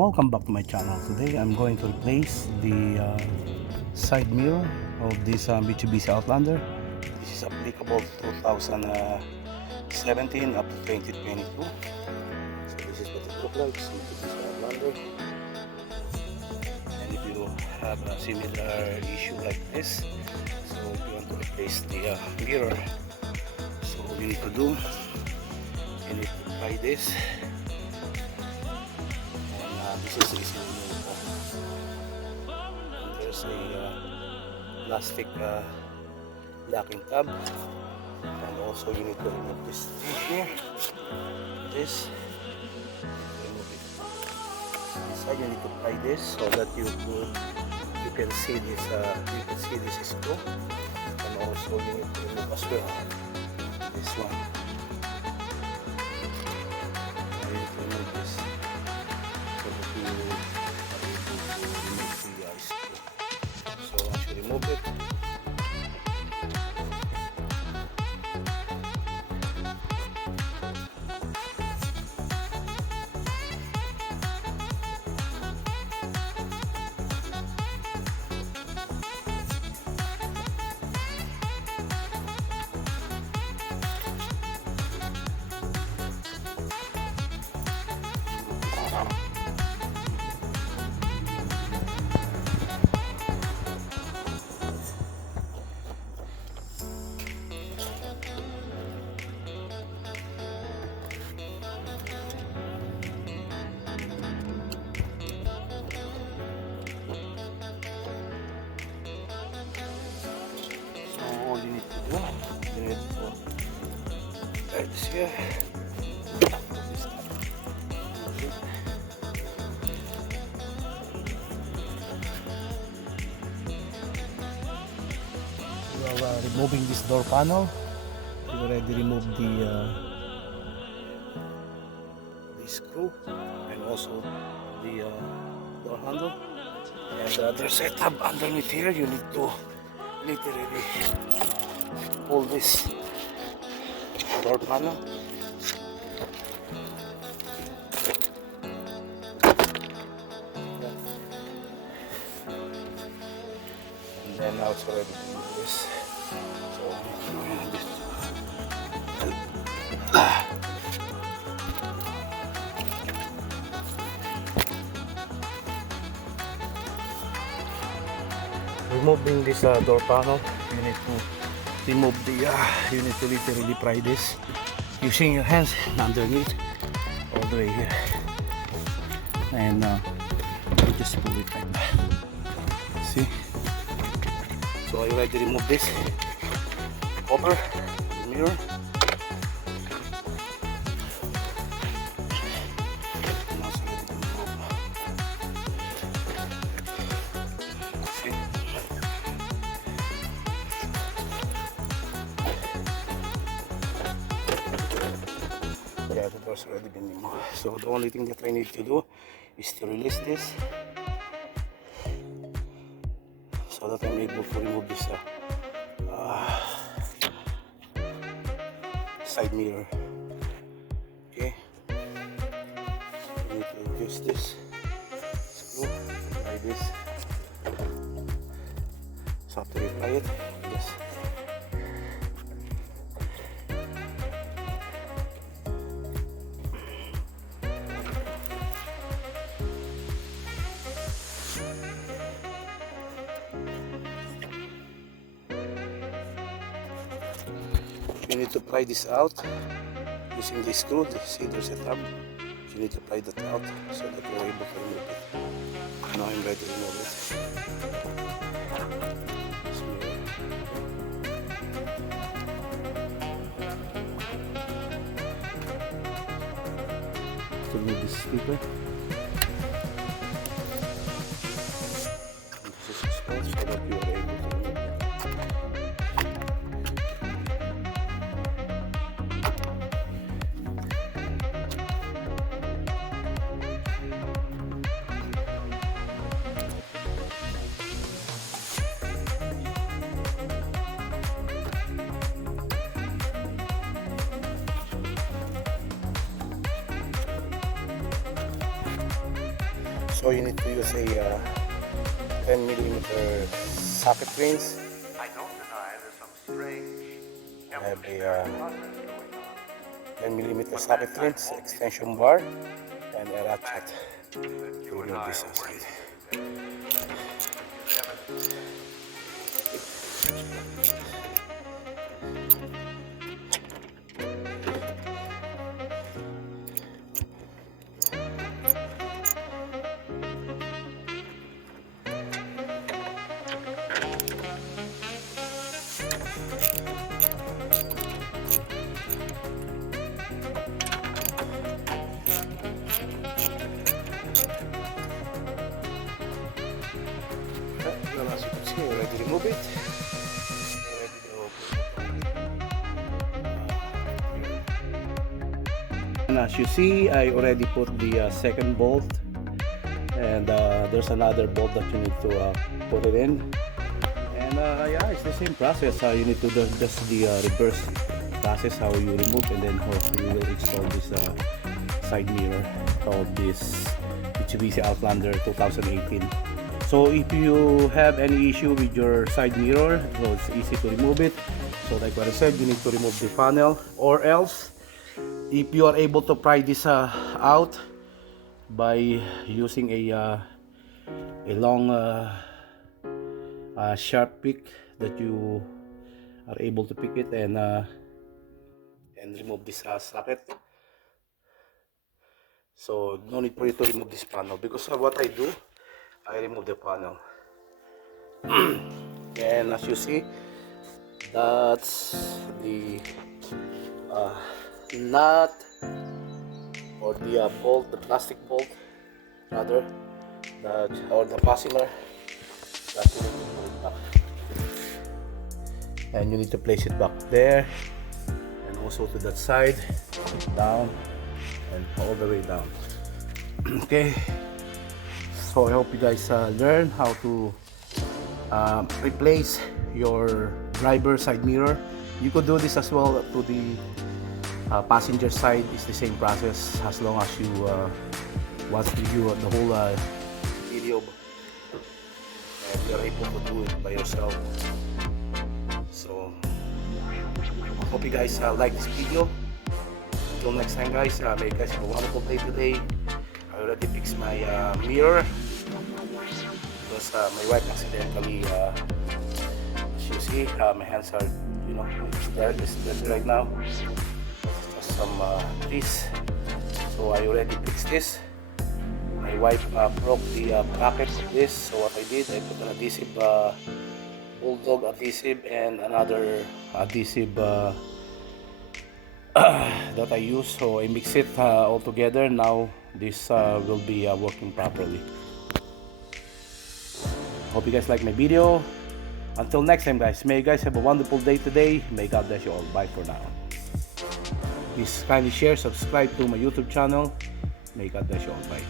welcome back to my channel. Today I'm going to replace the side mirror of this Mitsubishi Outlander. This is applicable to 2017 up to 2022. So this is what it looks like. It's Mitsubishi Outlander. And if you have a similar issue like this, so if you want to replace the mirror, so all you need to do, you need to try this. This is easy removable. And there's a plastic locking tab, and also you need to remove this thing here. This, remove it. Inside you need to pry this so that you can see this. Screw, and also you need to remove as well this one. You need to remove this. So once you remove it, all you need to do, you need to tie this here. We are removing this door panel. We already removed the screw and also the door handle. And there's a tab underneath here. You need to literally pull this door panel. And then now it's already doing this. So removing this door panel, you need to remove the you need to literally pry this using your hands underneath all the way here, and you just pull it like that. See? So I already removed this cover, the mirror. Yeah, the door's already been removed. So the only thing that I need to do is to release this so that I'm able to remove this side mirror. Okay, so you need to use this screw like this. So after you apply it, yes. You need to pry this out using this screw. See, there's a tab. You need to pry that out so that you're able to remove it. Now I'm ready to remove it. To remove this sticker. This is exposed so that you are able to remove it. So you need to use a 10mm socket rings. I don't deny there's some strange I have a process going on. 10mm socket rings, extension bar, and a ratchet to You and remove I this are outside. working together. Well, as you can see, I already remove it. And as you see, I already put the second bolt, and there's another bolt that you need to put it in. And yeah, it's the same process. You need to do just the reverse process, how you remove and then how you will install this side mirror of this Mitsubishi Outlander 2018. So if you have any issue with your side mirror, so it's easy to remove it. So like what I said, you need to remove the panel, or else if you are able to pry this out by using a long sharp pick that you are able to pick it and remove this socket. So no need for you to remove this panel, because what I do, I remove the panel. And as you see, that's the nut, or the bolt, the plastic bolt rather, or the fastener that you need to put it back. And you need to place it back there, and also to that side, down, and all the way down. Okay, so I hope you guys learn how to replace your driver side mirror. You could do this as well to the passenger side. It's the same process, as long as you watch the whole video, and you're able to do it by yourself. So hope you guys like this video. Until next time, guys, may you guys have a wonderful day today. I already fixed my mirror, because my wife accidentally, as you see, my hands are, it's dirty right now. Just some grease. So I already fixed this. My wife broke the bracket of this, so what I did, I put an adhesive, bulldog adhesive, and another adhesive that I use. So I mix it all together. Now this will be working properly. Hope you guys like my video. Until next time, guys, may you guys have a wonderful day today. May God bless you all. Bye for now. Please kindly share, subscribe to my YouTube channel. May God bless you all. Bye.